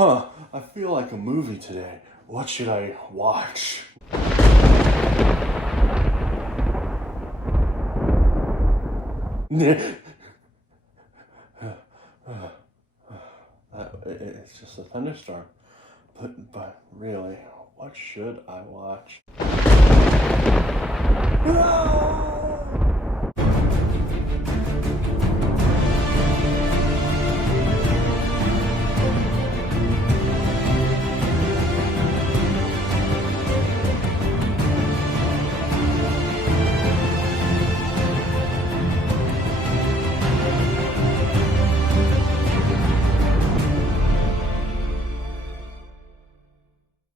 I feel like a movie today. What should I watch? It's just a thunderstorm. But really, what should I watch?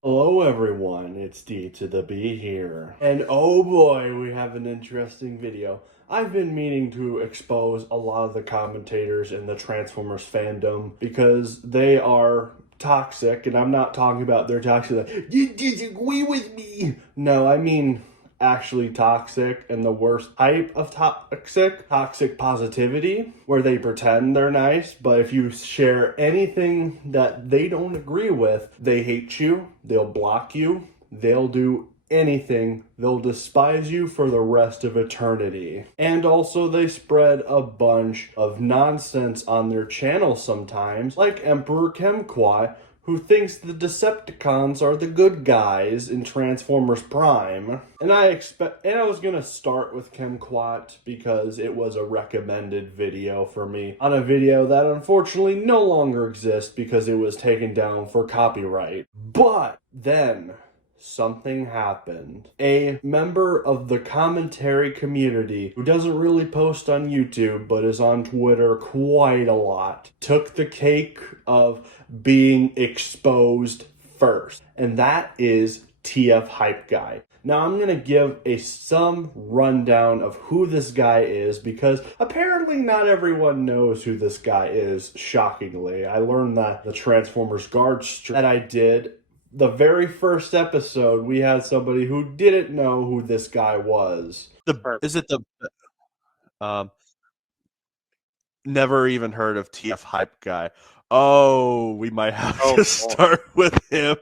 Hello everyone, it's D to the B here. And oh boy, we have an interesting video. I've been meaning to expose a lot of the commentators in the Transformers fandom because they are toxic, and I'm not talking about they're toxic like, you disagree with me. No, I mean actually toxic, and the worst type of toxic positivity, where they pretend they're nice, but if you share anything that they don't agree with, they hate you, they'll block you, they'll do anything, they'll despise you for the rest of eternity. And also they spread a bunch of nonsense on their channel sometimes, like Emperor Kemqua, who thinks the Decepticons are the good guys in Transformers Prime. And I was gonna start with Kemqua because it was a recommended video for me on a video that unfortunately no longer exists because it was taken down for copyright. But then something happened. A member of the commentary community, who doesn't really post on YouTube but is on Twitter quite a lot, took the cake of being exposed first. And that is TF Hype Guy. Now I'm going to give some rundown of who this guy is because apparently not everyone knows who this guy is, shockingly. I learned that the Transformers Guard stream that I did, the very first episode, we had somebody who didn't know who this guy was. Never even heard of TF Hype Guy. Oh, we might have to start with him.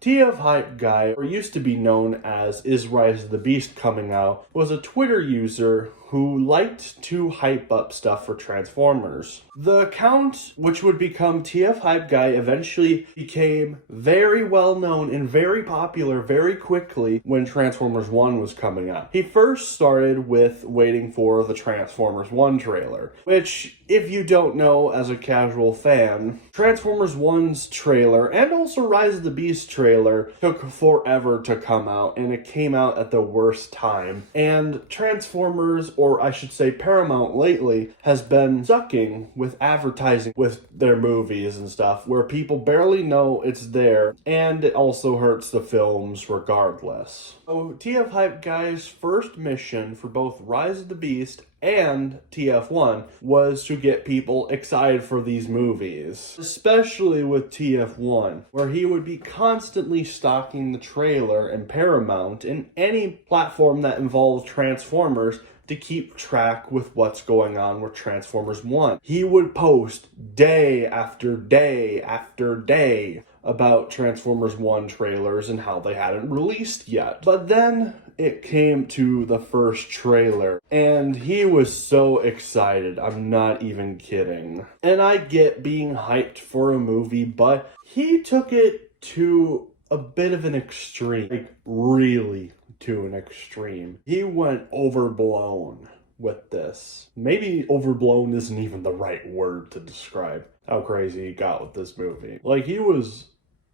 TF Hype Guy, or used to be known as Is Rise of the Beast Coming Out, was a Twitter user who liked to hype up stuff for Transformers. The account, which would become TF Hype Guy, eventually became very well known and very popular very quickly when Transformers 1 was coming out. He first started with waiting for the Transformers 1 trailer, which, if you don't know as a casual fan, Transformers 1's trailer and also Rise of the Beast trailer took forever to come out, and it came out at the worst time. And Transformers, or I should say Paramount lately, has been sucking with advertising with their movies and stuff, where people barely know it's there, and it also hurts the films regardless. So TF Hype Guy's first mission for both Rise of the Beast and TF1 was to get people excited for these movies, especially with TF1, where he would be constantly stocking the trailer and Paramount and any platform that involves Transformers to keep track with what's going on with Transformers 1. He would post day after day after day about Transformers 1 trailers and how they hadn't released yet. But then it came to the first trailer, and he was so excited, I'm not even kidding. And I get being hyped for a movie, but he took it to a bit of an extreme, like really to an extreme. He went overblown with this. Maybe overblown isn't even the right word to describe how crazy he got with this movie. Like, he was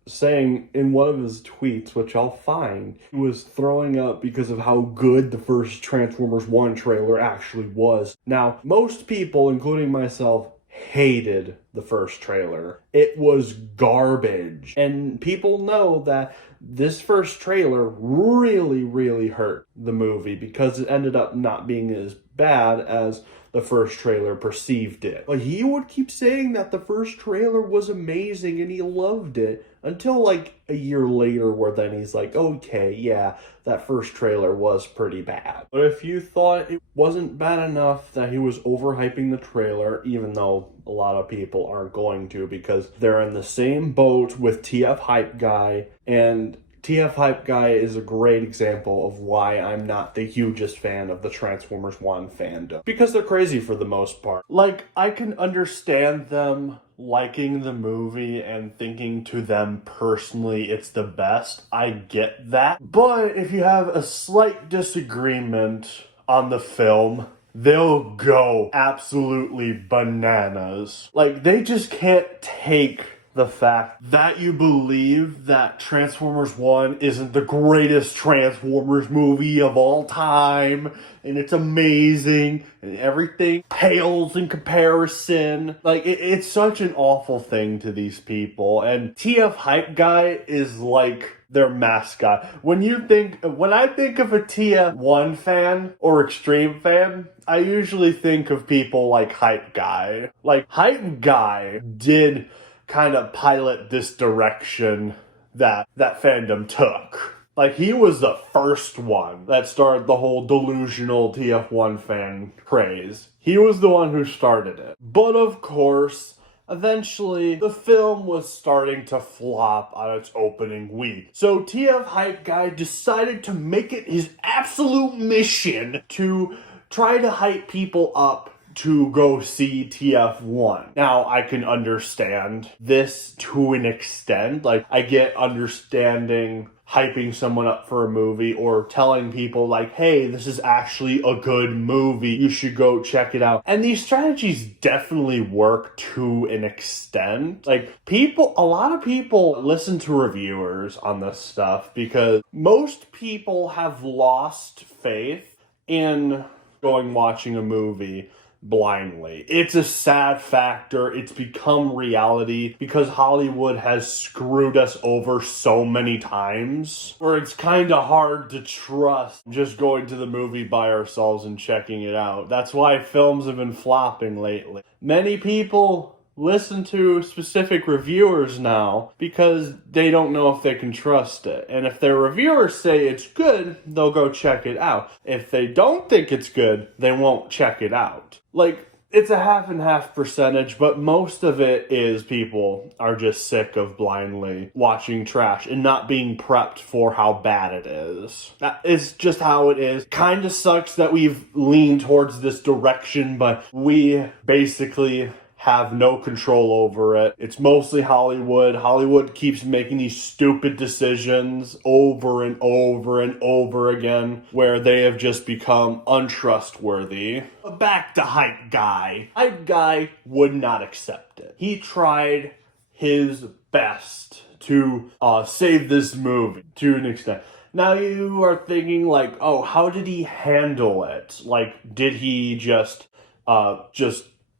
saying in one of his tweets, which I'll find, he was throwing up because of how good the first Transformers 1 trailer actually was. Now, most people, including myself, hated the first trailer. It was garbage. And people know that this first trailer really, really hurt the movie because it ended up not being as bad as the first trailer perceived it. But he would keep saying that the first trailer was amazing and he loved it until like a year later, where then he's like, okay, yeah, that first trailer was pretty bad. But if you thought it wasn't bad enough that he was overhyping the trailer, even though a lot of people aren't going to because they're in the same boat with TF Hype Guy, and TF Hype Guy is a great example of why I'm not the hugest fan of the Transformers 1 fandom. Because they're crazy for the most part. Like, I can understand them liking the movie and thinking to them personally it's the best. I get that. But if you have a slight disagreement on the film, they'll go absolutely bananas. Like, they just can't take the fact that you believe that Transformers 1 isn't the greatest Transformers movie of all time, and it's amazing, and everything pales in comparison. Like, it's such an awful thing to these people, and TF Hype Guy is like their mascot. When I think of a TF1 fan or Extreme fan, I usually think of people like Hype Guy. Like, Hype Guy did kind of pilot this direction that fandom took. Like, he was the first one that started the whole delusional TF1 fan craze. He was the one who started it. But of course, eventually, the film was starting to flop on its opening week. So TF Hype Guy decided to make it his absolute mission to try to hype people up to go see TF1. Now, I can understand this to an extent. Like, I get understanding hyping someone up for a movie or telling people like, hey, this is actually a good movie, you should go check it out. And these strategies definitely work to an extent. Like, a lot of people listen to reviewers on this stuff because most people have lost faith in watching a movie blindly. It's a sad factor. It's become reality because Hollywood has screwed us over so many times where it's kind of hard to trust just going to the movie by ourselves and checking it out. That's why films have been flopping lately. Many people listen to specific reviewers now because they don't know if they can trust it. And if their reviewers say it's good, they'll go check it out. If they don't think it's good, they won't check it out. Like, it's a half and half percentage, but most of it is people are just sick of blindly watching trash and not being prepped for how bad it is. That is just how it is. Kind of sucks that we've leaned towards this direction, but we basically have no control over it. It's mostly Hollywood. Hollywood keeps making these stupid decisions over and over and over again where they have just become untrustworthy. But back to Hype Guy. Hype Guy would not accept it. He tried his best to save this movie to an extent. Now you are thinking like, oh, how did he handle it? Like, did he just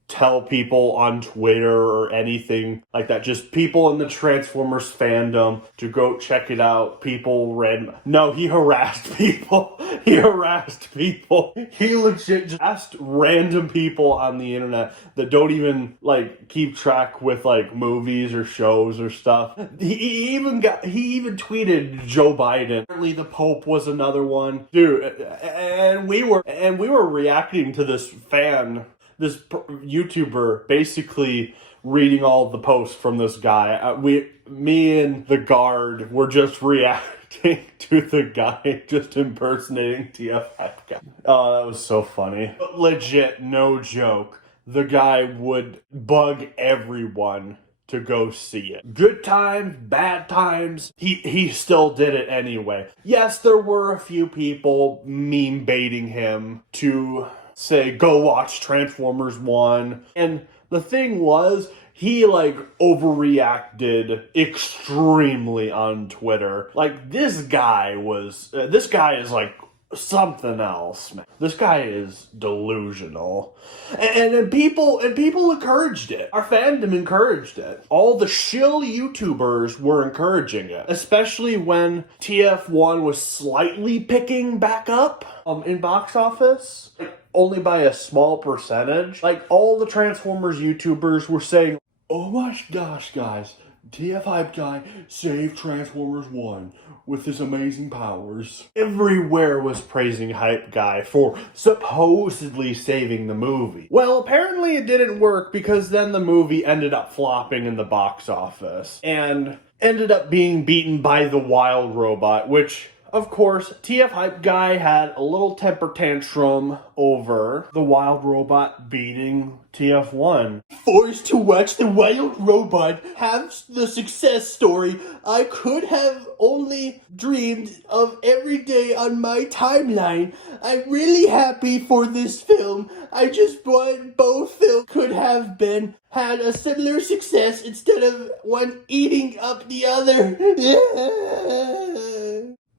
tell people on Twitter or anything like that? Just people in the Transformers fandom to go check it out. No, he harassed people. He legit just asked random people on the internet that don't even like keep track with like movies or shows or stuff. He even tweeted Joe Biden. Apparently the Pope was another one. Dude, and we were reacting to this YouTuber basically reading all the posts from this guy. Me and the guard were just reacting to the guy just impersonating TF Hype Guy. Oh, that was so funny. But legit, no joke. The guy would bug everyone to go see it. Good times, bad times, he still did it anyway. Yes, there were a few people meme baiting him to say, go watch Transformers 1. And the thing was, he like overreacted extremely on Twitter. Like, this guy is like something else, man. This guy is delusional. And people encouraged it. Our fandom encouraged it. All the shill YouTubers were encouraging it. Especially when TF1 was slightly picking back up in box office. only by a small percentage. Like, all the Transformers YouTubers were saying, oh my gosh, guys, TF Hype Guy saved Transformers 1 with his amazing powers. Everywhere was praising Hype Guy for supposedly saving the movie. Well, apparently it didn't work, because then the movie ended up flopping in the box office and ended up being beaten by The Wild Robot, which, of course, TF Hype Guy had a little temper tantrum over The Wild Robot beating TF1. Forced to watch The Wild Robot have the success story I could have only dreamed of every day on my timeline. I'm really happy for this film. I just want both films could have had a similar success instead of one eating up the other.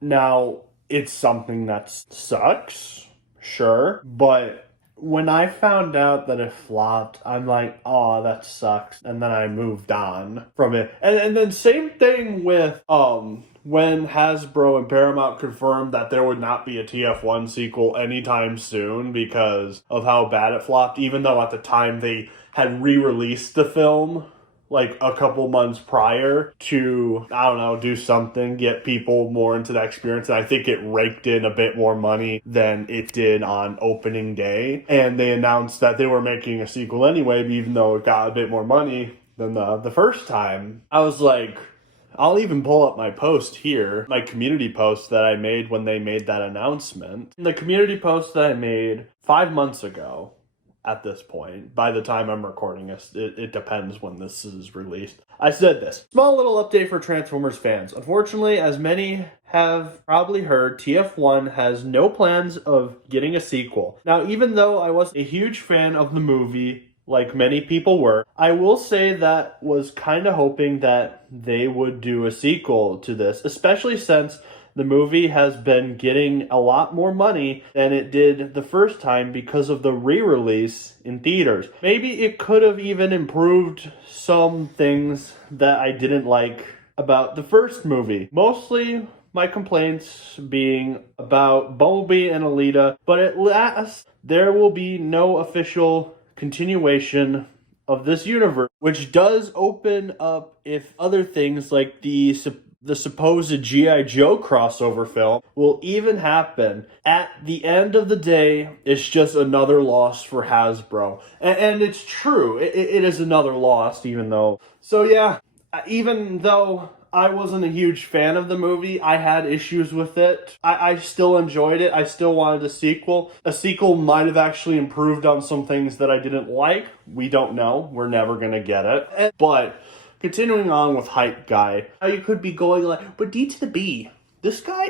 Now, it's something that sucks, sure, but when I found out that it flopped, I'm like, oh, that sucks, and then I moved on from it. And then same thing with, when Hasbro and Paramount confirmed that there would not be a TF1 sequel anytime soon because of how bad it flopped, even though at the time they had re-released the film like a couple months prior to, I don't know, do something, get people more into that experience. And I think it raked in a bit more money than it did on opening day. And they announced that they were making a sequel anyway, even though it got a bit more money than the first time. I was like, I'll even pull up my post here, my community post that I made when they made that announcement. The community post that I made 5 months ago. At this point, by the time I'm recording this, it depends when this is released. I said this. Small little update for Transformers fans. Unfortunately, as many have probably heard, TF1 has no plans of getting a sequel. Now, even though I was a huge fan of the movie, like many people were, I will say that was kind of hoping that they would do a sequel to this, especially since the movie has been getting a lot more money than it did the first time because of the re-release in theaters. Maybe it could have even improved some things that I didn't like about the first movie. Mostly my complaints being about Bumblebee and Alita, but at last there will be no official continuation of this universe, which does open up if other things like the supposed G.I. Joe crossover film will even happen. At the end of the day, it's just another loss for Hasbro. And it's true. It is another loss, even though. So yeah, even though I wasn't a huge fan of the movie, I had issues with it. I still enjoyed it. I still wanted a sequel. A sequel might have actually improved on some things that I didn't like. We don't know. We're never going to get it. But continuing on with Hype Guy, you could be going like, but D to the B, this guy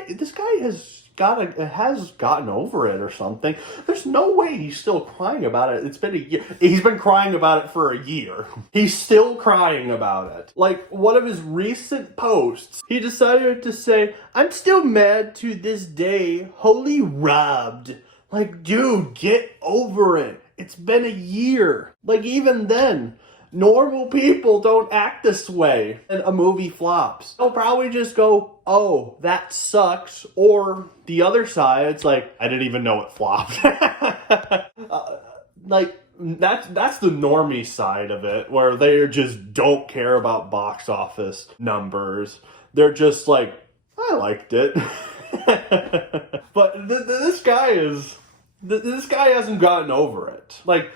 has gotten over it or something. There's no way he's still crying about it. It's been a year. He's been crying about it for a year. He's still crying about it. Like, one of his recent posts, he decided to say, I'm still mad to this day, wholly robbed. Like, dude, get over it. It's been a year. Like, even then, normal people don't act this way and a movie flops. They'll probably just go, oh, that sucks. Or the other side, it's like, I didn't even know it flopped. That's the normie side of it, where they just don't care about box office numbers. They're just like, I liked it. But this guy hasn't gotten over it. Like,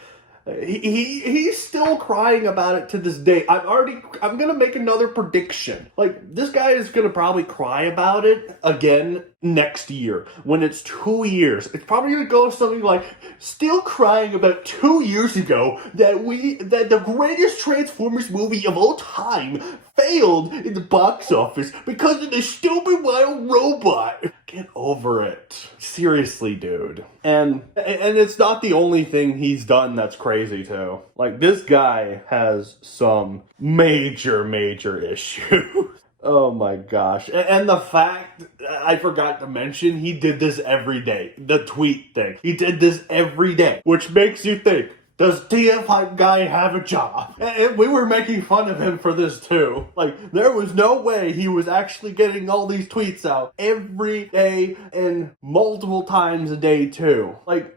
he's still crying about it to this day. I'm gonna make another prediction. Like, this guy is gonna probably cry about it again next year when it's 2 years. It's probably gonna go something like, still crying about 2 years ago that the greatest Transformers movie of all time failed in the box office because of the stupid Wild Robot. Get over it. Seriously, dude. And it's not the only thing he's done that's crazy, too. Like, this guy has some major issues. Oh my gosh. And the fact, I forgot to mention, he did this every day. The tweet thing. He did this every day. Which makes you think, does TF Hype Guy have a job? And we were making fun of him for this too. Like, there was no way he was actually getting all these tweets out every day and multiple times a day too. Like,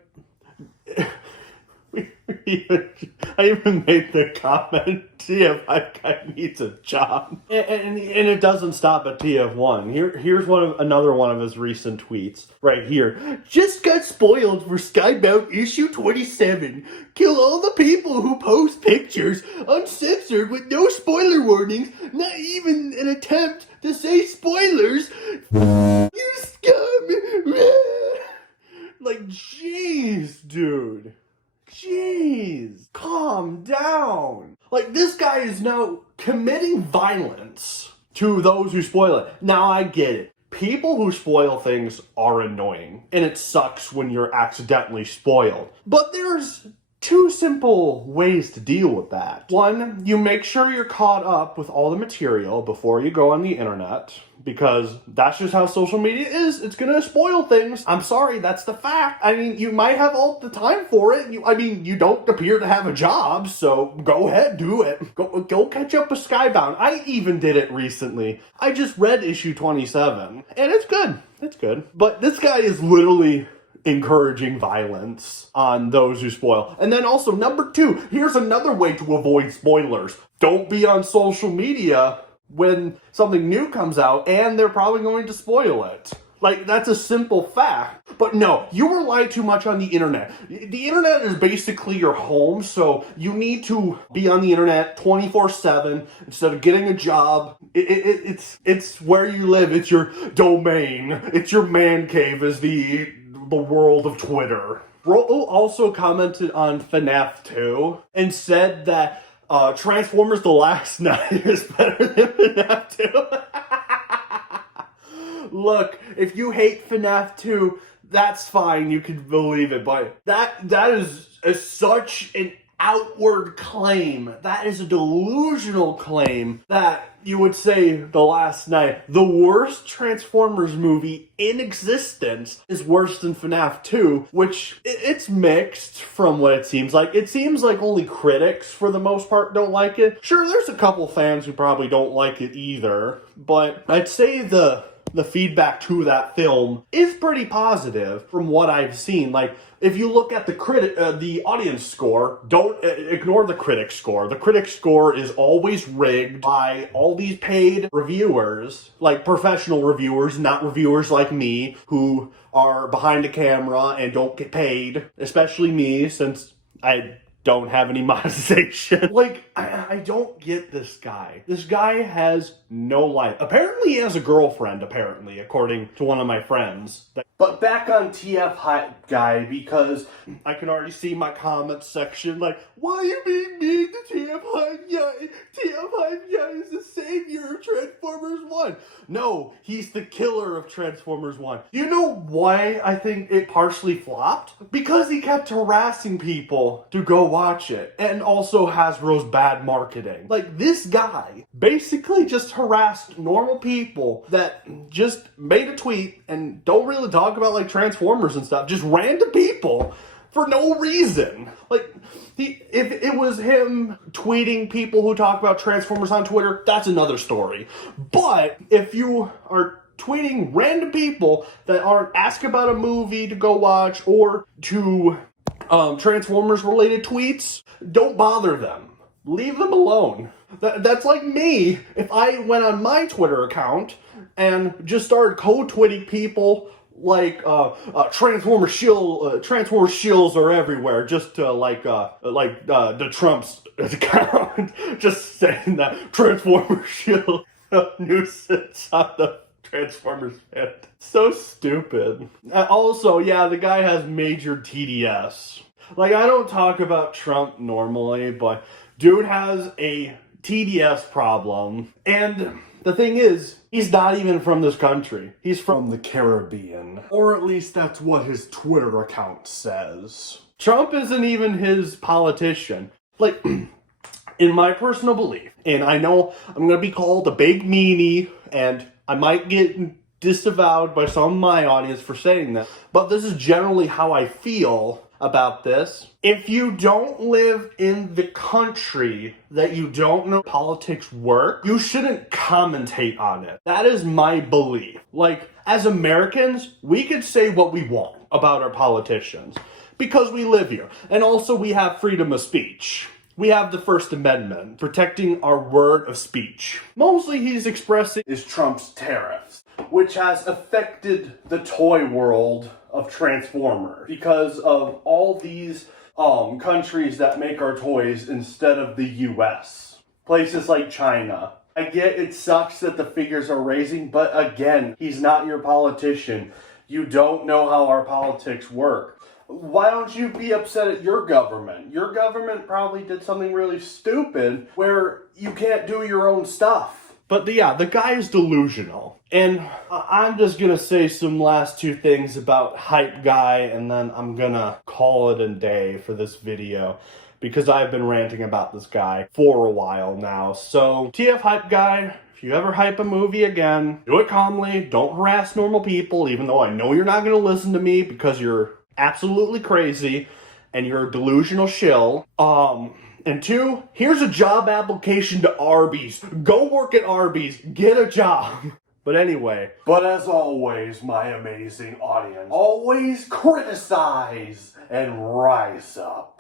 I even made the comment, TF guy needs a job. And it doesn't stop at TF1. Here's another one of his recent tweets. Right here. Just got spoiled for Skybound issue 27. Kill all the people who post pictures uncensored with no spoiler warnings, not even an attempt to say spoilers. You scum! Like, jeez, dude. Jeez, calm down. Like, this guy is now committing violence to those who spoil it. Now, I get it. People who spoil things are annoying, and it sucks when you're accidentally spoiled. But there's two simple ways to deal with that. One, you make sure you're caught up with all the material before you go on the internet, because that's just how social media is. It's gonna spoil things. I'm sorry, that's the fact. I mean, you might have all the time for it. You don't appear to have a job, so go ahead, do it. Go catch up with Skybound. I even did it recently. I just read issue 27, and it's good. It's good. But this guy is literally encouraging violence on those who spoil. And then also, number two, here's another way to avoid spoilers. Don't be on social media when something new comes out and they're probably going to spoil it. Like, that's a simple fact. But no, you rely too much on the internet. The internet is basically your home, so you need to be on the internet 24/7 instead of getting a job. It's where you live. It's your domain. It's your man cave, is the world of Twitter. Rolo also commented on FNAF 2 and said that Transformers The Last Night is better than FNAF 2. Look, if you hate FNAF 2, that's fine, you can believe it, but that is such an outward claim. That is a delusional claim that you would say The Last Night, the worst Transformers movie in existence, is worse than FNAF 2, which it's mixed from what it seems like. It seems like only critics, for the most part, don't like it. Sure, there's a couple fans who probably don't like it either, but I'd say the feedback to that film is pretty positive from what I've seen. Like, if you look at the audience score, don't ignore the critic score. The critic score is always rigged by all these paid reviewers, like professional reviewers, not reviewers like me, who are behind a camera and don't get paid, especially me, since I don't have any monetization. Like, I don't get this guy. This guy has no life. Apparently he has a girlfriend, according to one of my friends. But back on TF Hype Guy, because I can already see my comments section like, why are you being mean to TF Hype Guy? TF Hype Guy is the savior of Transformers 1. No, he's the killer of Transformers 1. You know why I think it partially flopped? Because he kept harassing people to go watch it. And also Hasbro's bad marketing. Like, this guy basically just harassed normal people that just made a tweet and don't really talk about like Transformers and stuff. Just random people for no reason. Like, if it was him tweeting people who talk about Transformers on Twitter, that's another story. But if you are tweeting random people that aren't asked about a movie to go watch or to Transformers related tweets, don't bother them. Leave them alone. That's like me if I went on my Twitter account and just started co-tweeting people like Transformers shills are everywhere, just to like the Trump's account, just saying that Transformers shill nuisance on the Transformers fan. So stupid. Also, yeah, the guy has major TDS. Like, I don't talk about Trump normally, but dude has a TDS problem. And the thing is, he's not even from this country. He's from the Caribbean. Or at least that's what his Twitter account says. Trump isn't even his politician. Like, in my personal belief, and I know I'm going to be called a big meanie, and I might get disavowed by some of my audience for saying that, but this is generally how I feel about this. If you don't live in the country that you don't know politics work, you shouldn't commentate on it. That is my belief. Like, as Americans, we could say what we want about our politicians. because we live here. And also we have freedom of speech. We have the First Amendment, protecting our word of speech. Mostly he's expressing is Trump's tariffs, which has affected the toy world of Transformers because of all these countries that make our toys instead of the US. Places like China. I get it sucks that the figures are raising, but again, he's not your politician. You don't know how our politics work. Why don't you be upset at your government? Your government probably did something really stupid where you can't do your own stuff. But yeah, the guy is delusional. And I'm just gonna say some last two things about Hype Guy, and then I'm gonna call it a day for this video, because I've been ranting about this guy for a while now. So, TF Hype Guy, if you ever hype a movie again, do it calmly, don't harass normal people, even though I know you're not gonna listen to me because you're absolutely crazy and you're a delusional shill. And two, here's a job application to Arby's. Go work at Arby's. Get a job. But anyway, but as always, my amazing audience, always criticize and rise up.